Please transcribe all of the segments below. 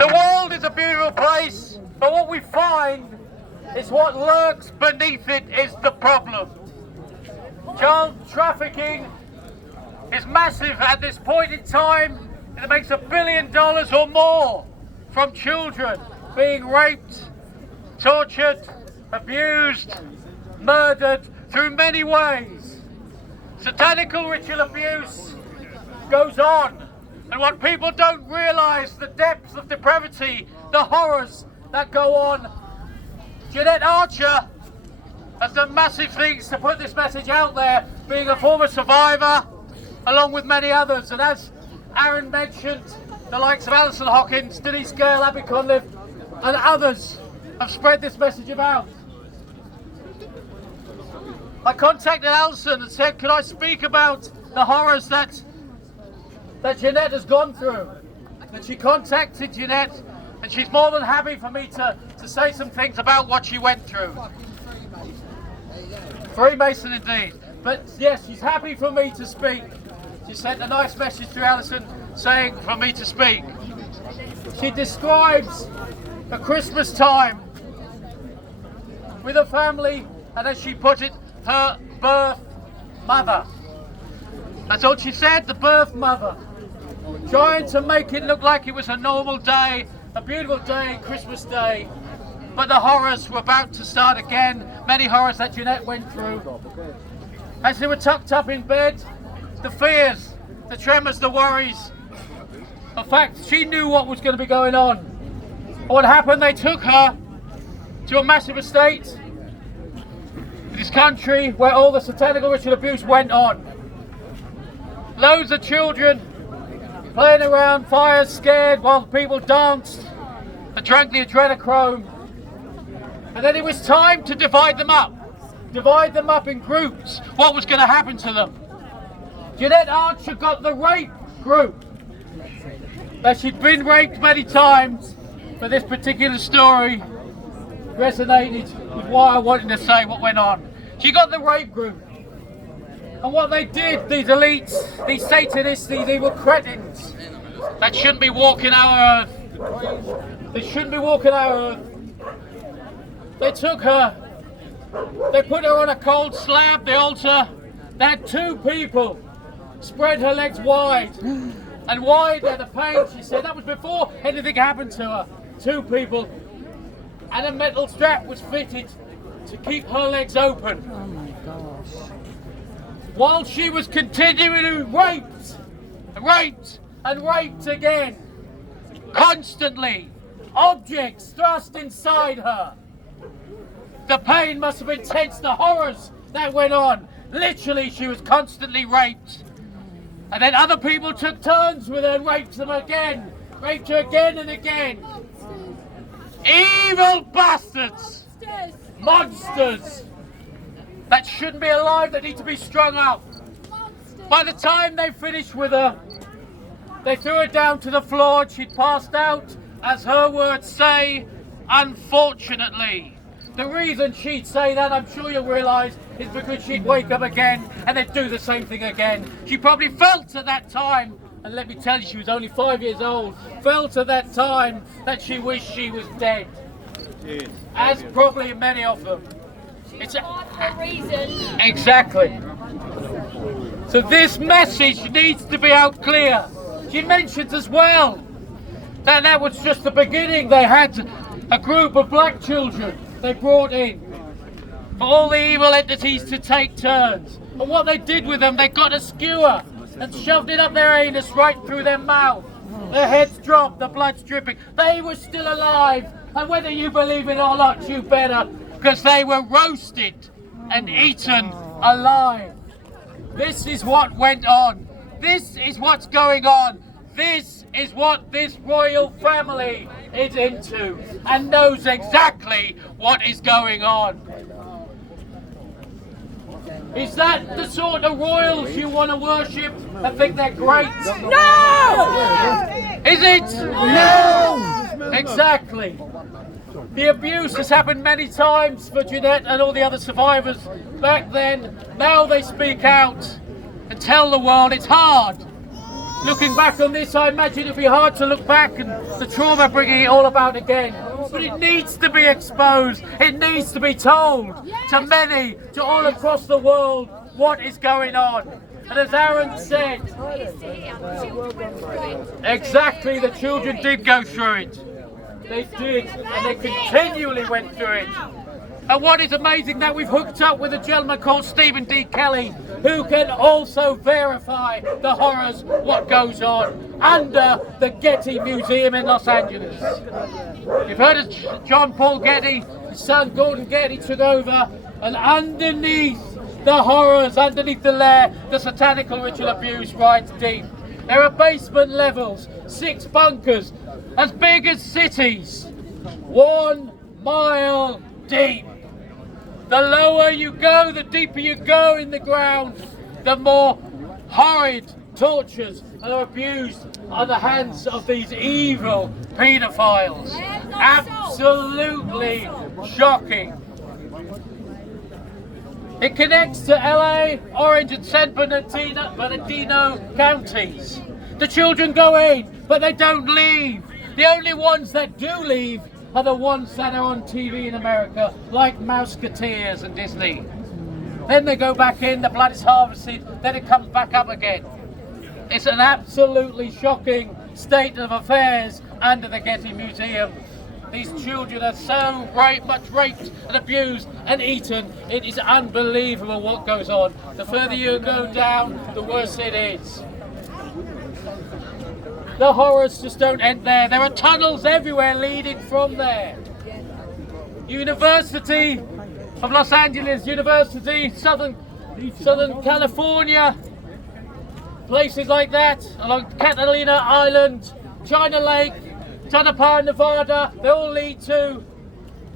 The world is a beautiful place, but what we find is what lurks beneath it is the problem. Child trafficking is massive at this point in time. It makes $1 billion or more from children being raped, tortured, abused, murdered through many ways. Satanical ritual abuse goes on, and what people don't realise, the depths of depravity, the horrors that go on. Jeanette Archer has done massive things to put this message out there, being a former survivor, along with many others. And as Aaron mentioned, the likes of Alison Hawkins, Denise Gale, Abby Conliffe, and others have spread this message about. I contacted Alison and said, could I speak about the horrors that Jeanette has gone through? And she contacted Jeanette, and she's more than happy for me to say some things about what she went through. Freemason indeed. But yes, she's happy for me to speak. She sent a nice message to Alison saying for me to speak. She describes a Christmas time with her family, and as she put it, her birth mother. That's all she said, the birth mother. Trying to make it look like it was a normal day, a beautiful day, Christmas Day. But the horrors were about to start again, many horrors that Jeanette went through. As they were tucked up in bed, the fears, the tremors, the worries. In fact, she knew what was going to be going on. What happened, they took her to a massive estate in this country where all the satanical ritual abuse went on. Loads of children playing around, fires, scared, while people danced and drank the adrenochrome. And then it was time to divide them up in groups. What was going to happen to them? Jeanette Archer got the rape group. That she'd been raped many times, but this particular story resonated with what I wanted to say, what went on. She got the rape group. And what they did, these elites, these Satanists, these evil cretins that shouldn't be walking our earth. They shouldn't be walking our earth. They took her, they put her on a cold slab, the altar. They had two people spread her legs wide and wider. The pain, she said, that was before anything happened to her. Two people, and a metal strap was fitted to keep her legs open. Oh my gosh. While she was continuing to be raped and raped again, constantly, objects thrust inside her. The pain must have been intense, the horrors that went on. Literally, she was constantly raped. And then other people took turns with her and raped them again. Raped her again and again. Evil bastards! Monsters! That shouldn't be alive, that need to be strung up. By the time they finished with her, they threw her down to the floor and she'd passed out, as her words say, unfortunately. The reason she'd say that, I'm sure you'll realise, is because she'd wake up again and they'd do the same thing again. She probably felt at that time, and let me tell you, she was only 5 years old, felt at that time that she wished she was dead. As probably many of them. It's a reason. Exactly. So this message needs to be out clear. She mentions as well that that was just the beginning. They had a group of black children they brought in for all the evil entities to take turns. And what they did with them, they got a skewer and shoved it up their anus right through their mouth. Their heads dropped, the blood's dripping. They were still alive, and whether you believe it or not, you better, because they were roasted and eaten alive. This is what went on. This is what's going on. This is what this royal family is into and knows exactly what is going on. Is that the sort of royals you want to worship and think they're great? No! Is it? No! Exactly. The abuse has happened many times for Jeanette and all the other survivors back then. Now they speak out and tell the world it's hard. Looking back on this, I imagine it'd be hard to look back and the trauma bringing it all about again. But it needs to be exposed. It needs to be told to many, to all across the world, what is going on. And as Aaron said, exactly, the children did go through it. They did, and they continually went through it. And what is amazing, that we've hooked up with a gentleman called Stephen D. Kelly, who can also verify the horrors, what goes on under the Getty Museum in Los Angeles. You've heard of John Paul Getty, his son Gordon Getty took over, and underneath the horrors, underneath the lair, the satanical ritual abuse rides deep. There are basement levels, 6 bunkers, as big as cities, 1 mile deep. The lower you go, the deeper you go in the ground, the more horrid tortures are abused on the hands of these evil paedophiles. Absolutely shocking. It connects to LA, Orange and San Bernardino counties. The children go in, but they don't leave. The only ones that do leave are the ones that are on TV in America, like Mouseketeers and Disney. Then they go back in, the blood is harvested, then it comes back up again. It's an absolutely shocking state of affairs under the Getty Museum. These children are so much raped and abused and eaten. It is unbelievable what goes on. The further you go down, the worse it is. The horrors just don't end there. There are tunnels everywhere leading from there. University of Los Angeles, University, Southern California, places like that, along Catalina Island, China Lake, Tonopah, Nevada, they all lead to,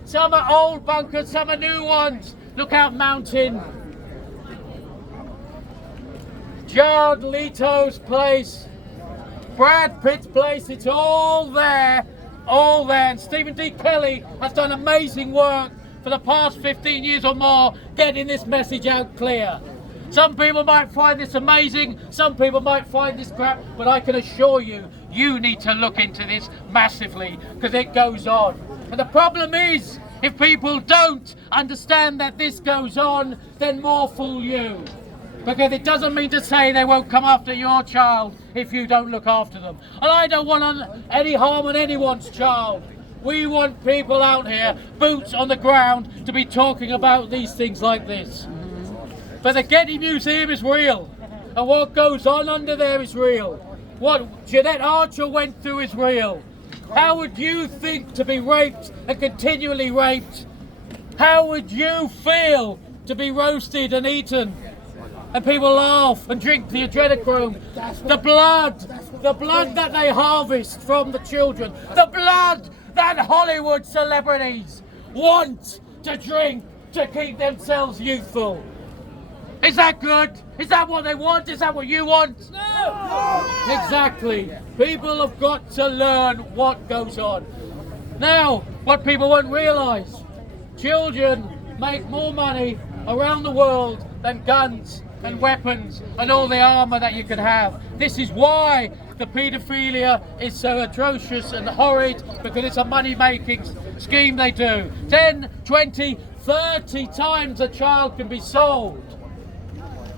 some are old bunkers, some are new ones. Lookout Mountain, Jared Leto's place, Brad Pitt's place, it's all there, all there. And Stephen D. Kelly has done amazing work for the past 15 years or more, getting this message out clear. Some people might find this amazing, some people might find this crap, but I can assure you, you need to look into this massively, because it goes on. And the problem is, if people don't understand that this goes on, then more fool you. Because it doesn't mean to say they won't come after your child if you don't look after them. And I don't want any harm on anyone's child. We want people out here, boots on the ground, to be talking about these things like this. But the Getty Museum is real. And what goes on under there is real. What Jeanette Archer went through is real. How would you think to be raped and continually raped? How would you feel to be roasted and eaten? And people laugh and drink the adrenochrome. The blood that they harvest from the children. The blood that Hollywood celebrities want to drink to keep themselves youthful. Is that good? Is that what they want? Is that what you want? No! Exactly. People have got to learn what goes on. Now, what people won't realise, children make more money around the world than guns and weapons and all the armour that you could have. This is why the paedophilia is so atrocious and horrid, because it's a money-making scheme they do. 10, 20, 30 times a child can be sold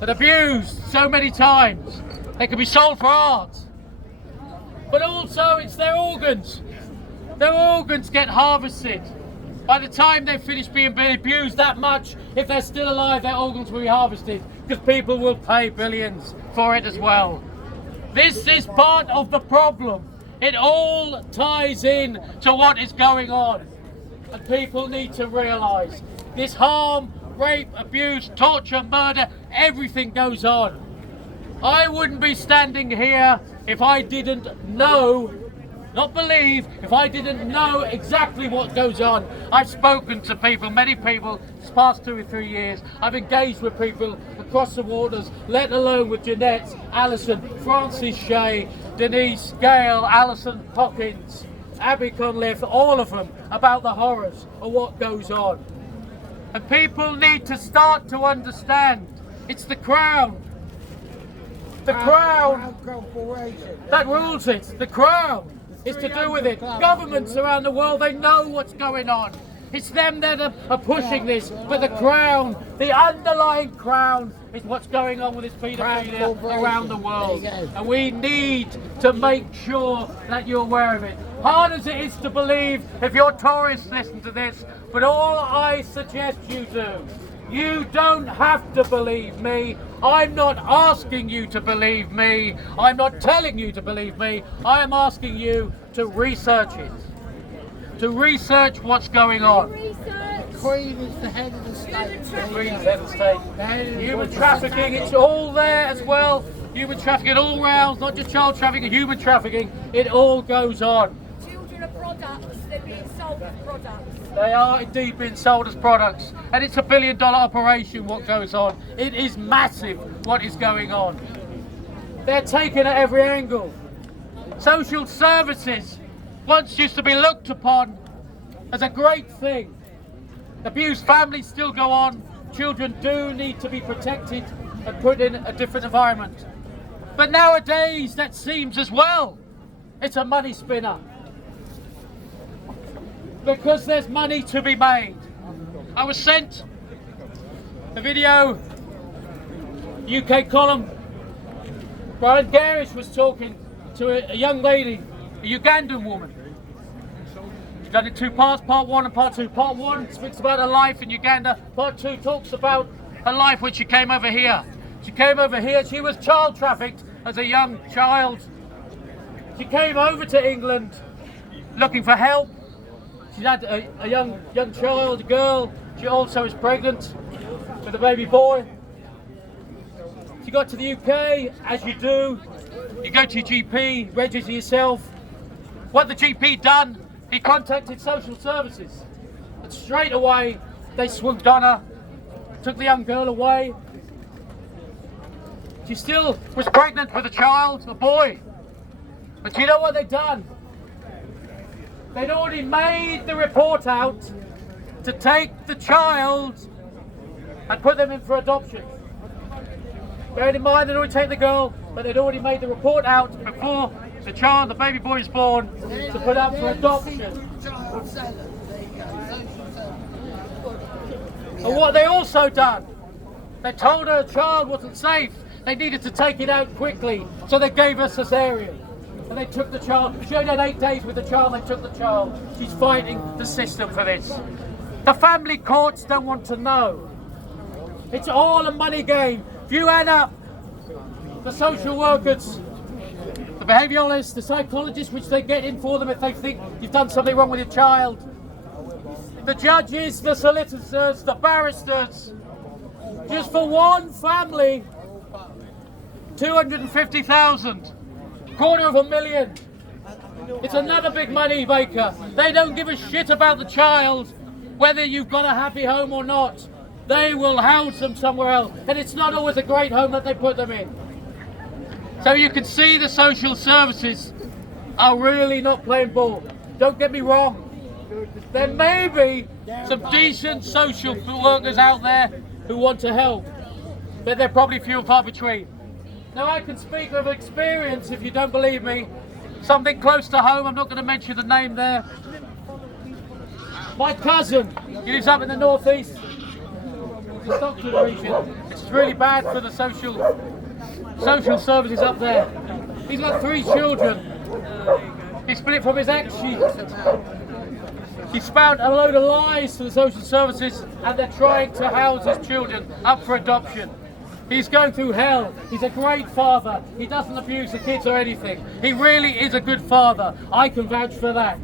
and abused so many times. They can be sold for art. But also it's their organs. Their organs get harvested. By the time they've finished being abused that much, if they're still alive, their organs will be harvested, because people will pay billions for it as well. This is part of the problem. It all ties in to what is going on. And people need to realise this harm, rape, abuse, torture, murder, everything goes on. I wouldn't be standing here if I didn't know, not believe, if I didn't know exactly what goes on. I've spoken to people, many people, this past 2 or 3 years. I've engaged with people across the waters, let alone with Jeanette, Alison, Francis Shea, Denise, Gail, Alison Hawkins, Abby Conliffe, all of them, about the horrors of what goes on. And people need to start to understand it's the crown. The Crown, that rules it. The Crown is to do with it. Governments around the world, they know what's going on. It's them that are pushing this, but the Crown, the underlying Crown, is what's going on with this paedophilia around the world. And we need to make sure that you're aware of it. Hard as it is to believe if your tourists listen to this, but all I suggest you do, you don't have to believe me. I'm not asking you to believe me. I'm not telling you to believe me. I am asking you to research it. To research what's going on. Queen is the head of the state. The Queen's head of the state. Human trafficking, it's all there as well. Human trafficking all round, not just child trafficking, human trafficking. It all goes on. Children are products, they're being sold as products. They are indeed being sold as products. And it's $1 billion operation what goes on. It is massive what is going on. They're taken at every angle. Social services once used to be looked upon as a great thing. Abused families still go on. Children do need to be protected and put in a different environment. But nowadays that seems as well. It's a money spinner. Because there's money to be made. I was sent a video, UK column. Brian Garish was talking to a young lady, a Ugandan woman. She's done it in 2 parts, part 1 and part 2. Part 1 speaks about her life in Uganda. Part 2 talks about her life when she came over here. She came over here, she was child trafficked as a young child. She came over to England looking for help. She had a young child, a girl. She also is pregnant with a baby boy. She got to the UK, as you do. You go to your GP, register yourself. What the GP done, he contacted social services. And straight away, they swooped on her, took the young girl away. She still was pregnant with a child, a boy. But you know what they'd done? They'd already made the report out to take the child and put them in for adoption. Bearing in mind they'd already taken the girl, but they'd already made the report out before the child, the baby boy, is born, to put up for adoption. And what they also done, they told her the child wasn't safe. They needed to take it out quickly, so they gave her cesarean. And they took the child. She only had 8 days with the child, they took the child. She's fighting the system for this. The family courts don't want to know. It's all a money game. If you add up the social workers, the behaviouralists, the psychologists, which they get in for them if they think you've done something wrong with your child, the judges, the solicitors, the barristers, just for one family, 250,000. $250,000. It's another big money maker. They don't give a shit about the child, whether you've got a happy home or not. They will house them somewhere else. And it's not always a great home that they put them in. So you can see the social services are really not playing ball. Don't get me wrong. There may be some decent social workers out there who want to help, but they're probably few and far between. Now I can speak of experience if you don't believe me. Something close to home, I'm not going to mention the name there. My cousin, he lives up in the northeast, the Stockton region. It's really bad for the social services up there. He's got 3 children. He split from his ex. She spout a load of lies to the social services, and they're trying to house his children up for adoption. He's going through hell. He's a great father. He doesn't abuse the kids or anything. He really is a good father. I can vouch for that.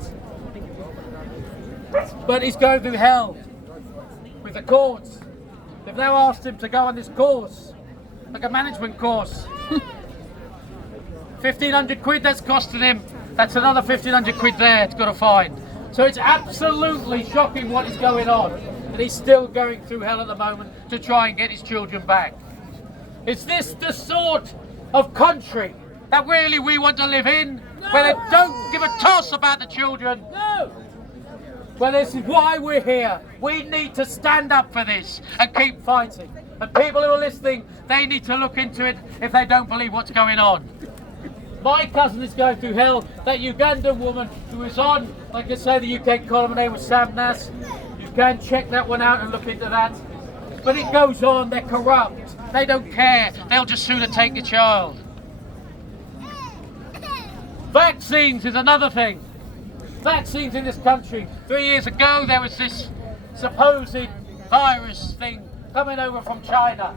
But he's going through hell with the courts. They've now asked him to go on this course, like a management course. 1,500 quid that's costing him. That's another 1,500 quid there it's got to find. So it's absolutely shocking what is going on. And he's still going through hell at the moment to try and get his children back. Is this the sort of country that really we want to live in? No. Where they don't give a toss about the children? No. Well, this is why we're here. We need to stand up for this and keep fighting. And people who are listening, they need to look into it if they don't believe what's going on. My cousin is going through hell. That Ugandan woman who was on, like I say, the UK column, her name was Sam Nass. You can check that one out and look into that. But it goes on, they're corrupt. They don't care. They'll just sooner take your child. Vaccines is another thing. Vaccines in this country. 3 years ago there was this supposed virus thing coming over from China.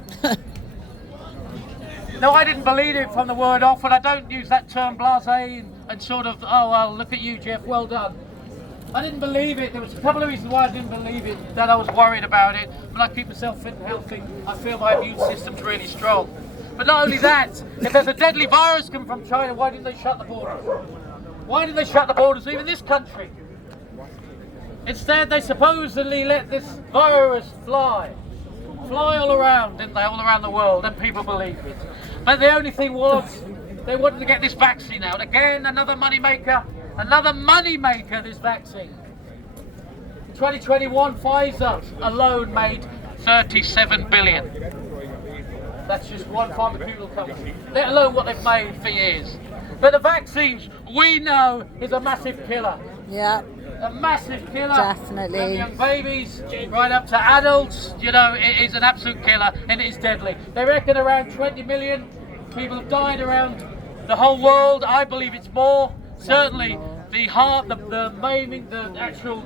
No, I didn't believe it from the word off, and I don't use that term blasé and sort of, oh well, look at you Jeff, well done. I didn't believe it. There was a couple of reasons why I didn't believe it, that I was worried about it, but I keep myself fit and healthy. I feel my immune system's really strong. But not only that, if there's a deadly virus coming from China, why didn't they shut the borders? Why did they shut the borders, even this country? Instead, they supposedly let this virus fly all around, didn't they? All around the world, and people believed it. But the only thing was, they wanted to get this vaccine out. Again, another money maker, this vaccine. In 2021, Pfizer alone made 37 billion. That's just one pharmaceutical company, let alone what they've made for years. But the vaccines, we know, is a massive killer. Yeah. A massive killer. Definitely. From young babies right up to adults, you know, it is an absolute killer and it is deadly. They reckon around 20 million people have died around the whole world. I believe it's more. Certainly the heart, the maiming, the actual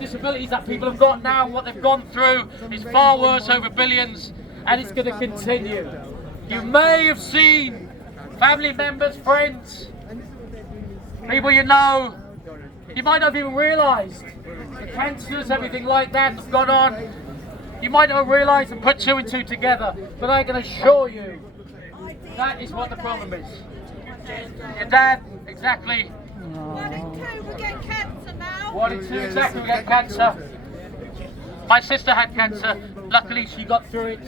disabilities that people have got now, what they've gone through is far worse, over billions, and it's going to continue. You may have seen family members, friends, people you know, you might not have even realised the cancers, everything like that has gone on. You might not have realised and put two and two together, but I can assure you that is what the problem is. Your dad, exactly. 1 and 2, we get cancer now. 1 and 2, exactly, we get cancer. My sister had cancer. Luckily, she got through it.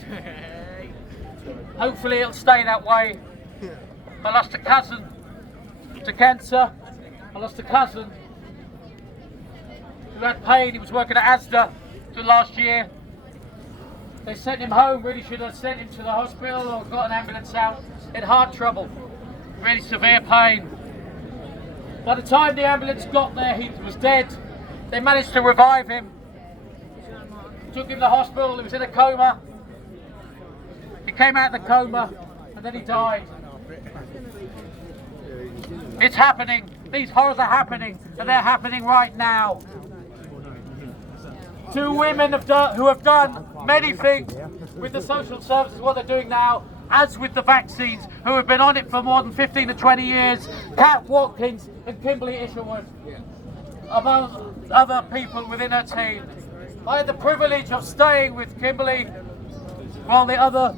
Hopefully, it'll stay that way. I lost a cousin to cancer. I lost a cousin who had pain. He was working at Asda till last year. They sent him home. Really should have sent him to the hospital or got an ambulance out. In heart trouble, really severe pain. By the time the ambulance got there, he was dead. They managed to revive him. Took him to the hospital. He was in a coma. He came out of the coma and then he died. It's happening. These horrors are happening, and they're happening right now. 2 women who have done many things with the social services, what they're doing now, as with the vaccines, who have been on it for more than 15 to 20 years, Kat Watkins and Kimberly Isherwood, among other people within her team. I had the privilege of staying with Kimberly while the other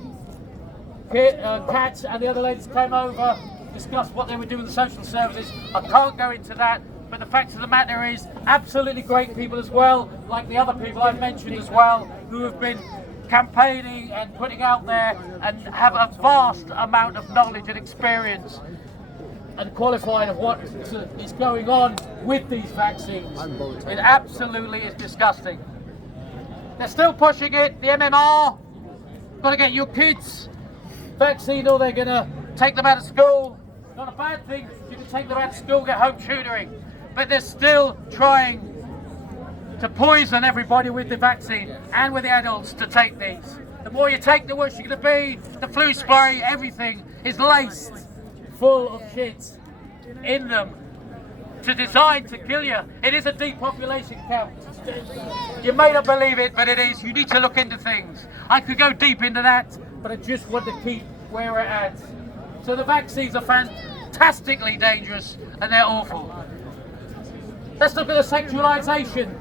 Kat and the other ladies came over, discussed what they were doing with the social services. I can't go into that, but the fact of the matter is, absolutely great people as well, like the other people I've mentioned as well, who have been campaigning and putting out there and have a vast amount of knowledge and experience and qualified of what is going on with these vaccines. It absolutely is disgusting. They're still pushing it, the MMR, got to get your kids vaccine or they're going to take them out of school. Not a bad thing, you can take them out of school, get home tutoring, but they're still trying to poison everybody with the vaccine and with the adults to take these. The more you take, the worse you're going to be. The flu spray, everything is laced full of shit in them to design to kill you. It is a depopulation count. You may not believe it, but it is. You need to look into things. I could go deep into that, but I just want to keep where we're at. So the vaccines are fantastically dangerous and they're awful. Let's look at the sexualization.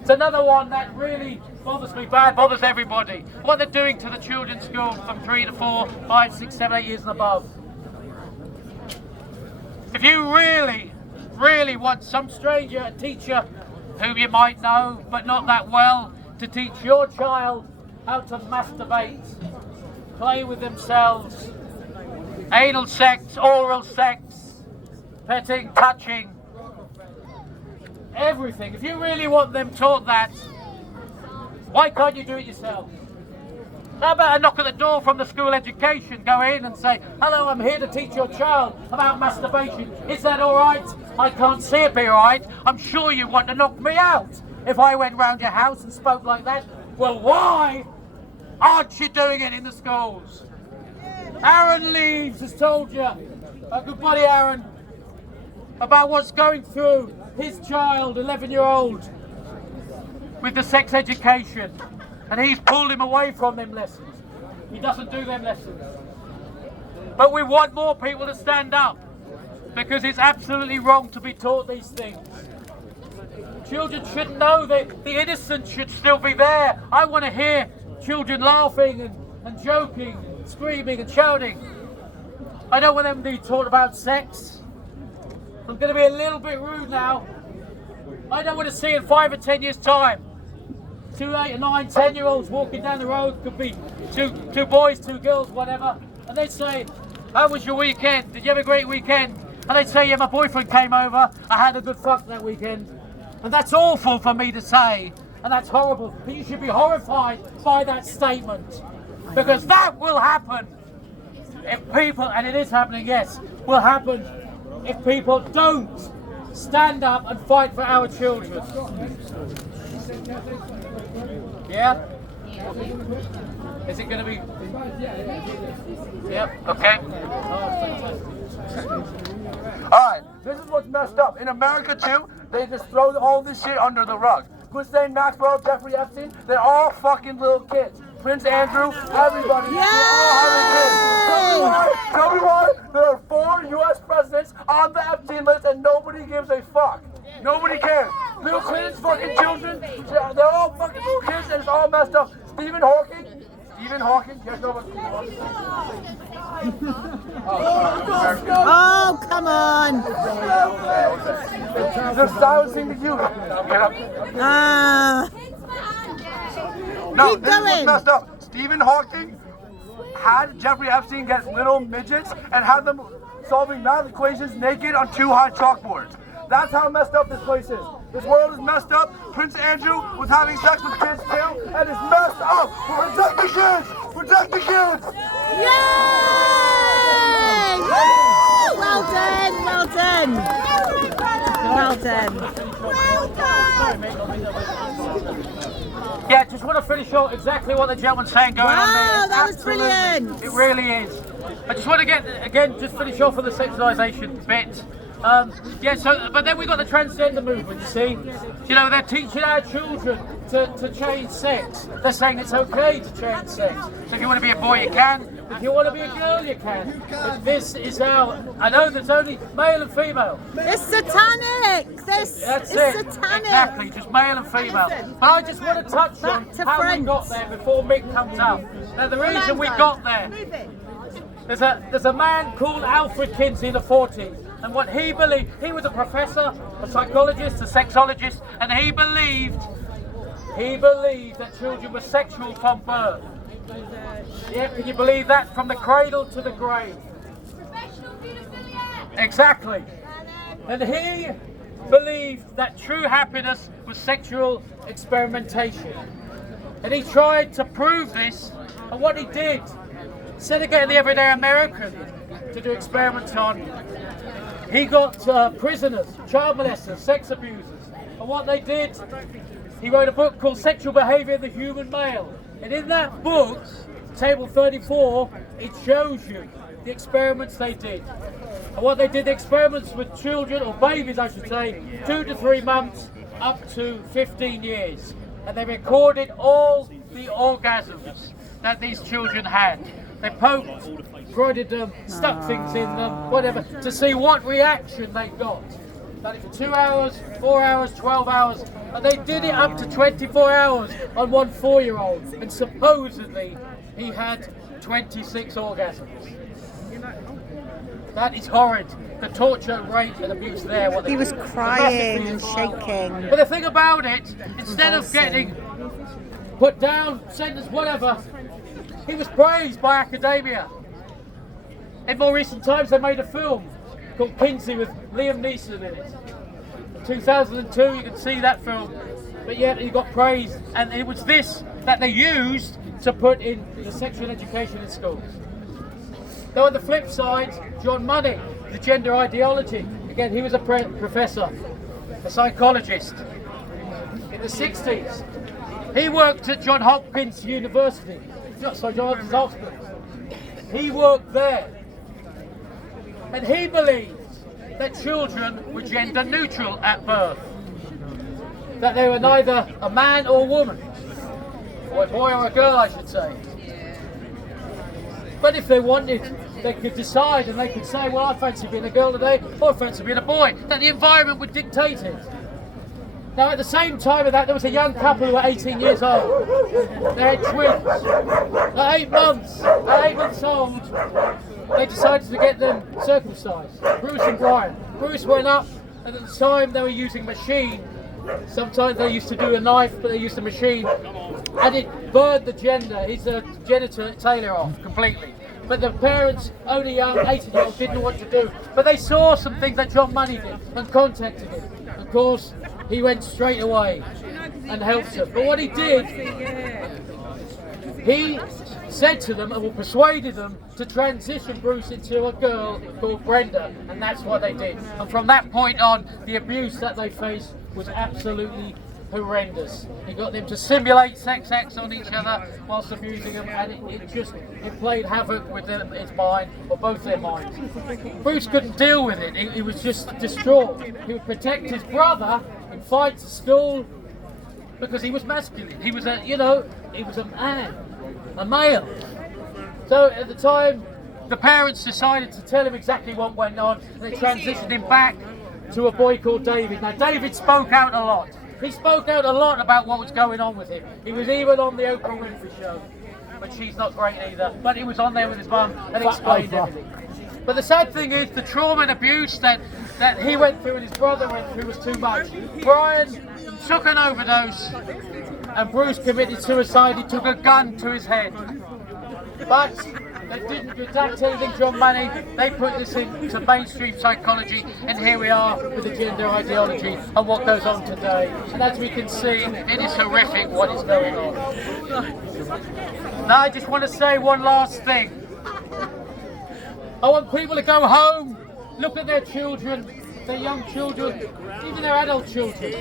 It's another one that really bothers me bad, bothers everybody. What they're doing to the children's school from 3 to 4, 5, 6, 7, 8 years and above. If you really want some stranger, a teacher whom you might know but not that well, to teach your child how to masturbate, play with themselves, anal sex, oral sex, petting, touching, everything. If you really want them taught that, why can't you do it yourself? How about a knock at the door from the school education? Go in and say, hello, I'm here to teach your child about masturbation. Is that all right? I can't see it be all right. I'm sure you want to knock me out if I went round your house and spoke like that. Well, why aren't you doing it in the schools? Aaron Leaves has told you, a good buddy Aaron, about what's going through his child, 11-year-old, with the sex education. And he's pulled him away from them lessons. He doesn't do them lessons. But we want more people to stand up, because it's absolutely wrong to be taught these things. Children should know that the innocence should still be there. I want to hear children laughing and joking, and screaming and shouting. I don't want them to be taught about sex. I'm going to be a little bit rude now. I don't want to see in 5 or 10 years' time 2 8 and 9, 10-year-olds walking down the road, could be two boys, 2 girls, whatever, and they'd say, how was your weekend? Did you have a great weekend? And they'd say, yeah, my boyfriend came over, I had a good fuck that weekend. And that's awful for me to say, and that's horrible. But you should be horrified by that statement, because that will happen if people, and it is happening, yes, will happen if people don't stand up and fight for our children. Yeah? Is it going to be? Yep. Okay. Alright, this is what's messed up. In America too, they just throw all this shit under the rug. Ghislaine Maxwell, Jeffrey Epstein, they're all fucking little kids. Prince Andrew, everybody, they're all having kids. Tell me why there are 4 US presidents on the Epstein list and nobody gives a fuck. Nobody cares. Bill Clinton's fucking children, they're all fucking little kids and it's all messed up. Stephen Hawking, you guys know about Stephen Hawking? Oh, come on. They're silencing the youth. No, Keep this is what's going. messed up. Stephen Hawking had Jeffrey Epstein get little midgets and had them solving math equations naked on 2 high chalkboards. That's how messed up this place is. This world is messed up. Prince Andrew was having sex with kids too, and it's messed up. Protect the kids! Protect the kids! Yay! Woo! Well done, well done. Well done. Yeah, just want to finish off exactly what the gentleman's saying going on there. Wow, It's that was absolutely- brilliant. It really is. I just want to get, again, just finish off on the sexualisation bit. Yeah, so, but then we've got the transgender movement, you see. You know, they're teaching our children to change sex. They're saying it's okay to change sex. So if you want to be a boy, you can. If you want to be a girl, you can. But this is how, I know there's only male and female. It's satanic. This That's is it. satanic. Exactly, just male and female. But I just want to touch on Back to how we front. got there before Mick comes out. Now the reason we got there, there's a man called Alfred Kinsey in the 40s, and what he believed, he was a professor, a psychologist, a sexologist, and he believed that children were sexual from birth. Yeah, can you believe that? From the cradle to the grave. Professional paedophilia. Exactly. And he believed that true happiness was sexual experimentation. And he tried to prove this, and what he did, instead of getting the everyday American to do experiments on, he got prisoners, child molesters, sex abusers. And what they did, he wrote a book called Sexual Behaviour of the Human Male. And in that book, table 34, it shows you the experiments they did. And what they did, the experiments with children, or babies I should say, 2 to 3 months up to 15 years. And they recorded all the orgasms that these children had. They poked, prodded them, stuck things in them, whatever, to see what reaction they got. Done it for 2 hours, 4 hours, 12 hours, and they did it up to 24 hours on one 4-year-old, and supposedly he had 26 orgasms. That is horrid. The torture, rape, and abuse there. What He they was do. crying and Massively shaking. But the thing about it, instead of getting put down, sentenced, whatever, he was praised by academia. In more recent times, they made a film called Kinsey with Liam Neeson in it. 2002, you can see that film. But yet he got praised, and it was this that they used to put in the sexual education in schools. Now on the flip side, John Money, the gender ideology. Again, he was a professor, a psychologist in the 60s. He worked at Johns Hopkins University. Sorry, Johns Hopkins Hospital. He worked there. And he believed that children were gender neutral at birth. That they were neither a man or a woman. Or a boy or a girl, I should say. But if they wanted, they could decide and they could say, well, I fancy being a girl today, or I fancy being a boy. That the environment would dictate it. Now, at the same time of that, there was a young couple who were 18 years old. They had twins. At 8 months old, they decided to get them circumcised. Bruce and Brian. Bruce went up, and at the time they were using a machine. Sometimes they used to do a knife, but they used a machine. And it burned the gender, his genitalia off completely. But the parents, only young, 18-year-olds, didn't know what to do. But they saw some things that John Money did and contacted him. Of course, he went straight away and helped them. But what he did, he said to them and persuaded them to transition Bruce into a girl called Brenda, and that's what they did. And from that point on, the abuse that they faced was absolutely horrendous. He got them to simulate sex acts on each other whilst abusing them, and it played havoc with his mind, or both their minds. Bruce couldn't deal with it. He was just distraught. He would protect his brother in fights at school because he was masculine. He was he was a man, a male. So at the time, the parents decided to tell him exactly what went on. They transitioned him back to a boy called David. Now David spoke out a lot. He spoke out a lot about what was going on with him. He was even on the Oprah Winfrey show, but she's not great either. But he was on there with his mum and explained everything. But the sad thing is, the trauma and abuse that he went through and his brother went through was too much. Brian took an overdose, and Bruce committed suicide. He took a gun to his head. But they didn't redact anything, John Money. They put this into mainstream psychology, and here we are with the gender ideology and what goes on today. And as we can see, it is horrific what is going on. Now I just want to say one last thing. I want people to go home, look at their children, their young children, even their adult children.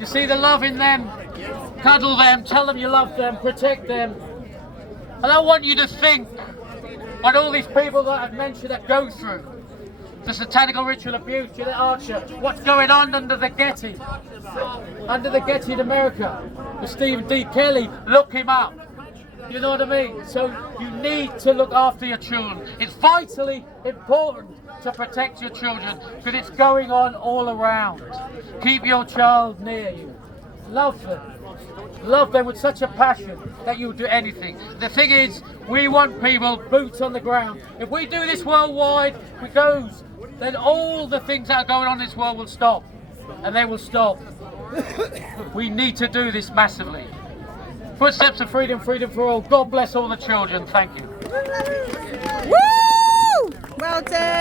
You see the love in them, cuddle them, tell them you love them, protect them. And I want you to think on all these people that I've mentioned that go through the satanical ritual abuse, Juliet Archer, what's going on under the Getty in America, with Stephen D. Kelly. Look him up. You know what I mean? So you need to look after your children. It's vitally important to protect your children because it's going on all around. Keep your child near you. Love them. Love them with such a passion that you'll do anything. The thing is, we want people boots on the ground. If we do this worldwide, then all the things that are going on in this world will stop. And they will stop. We need to do this massively. Footsteps of freedom, freedom for all. God bless all the children. Thank you. Woo! Well done.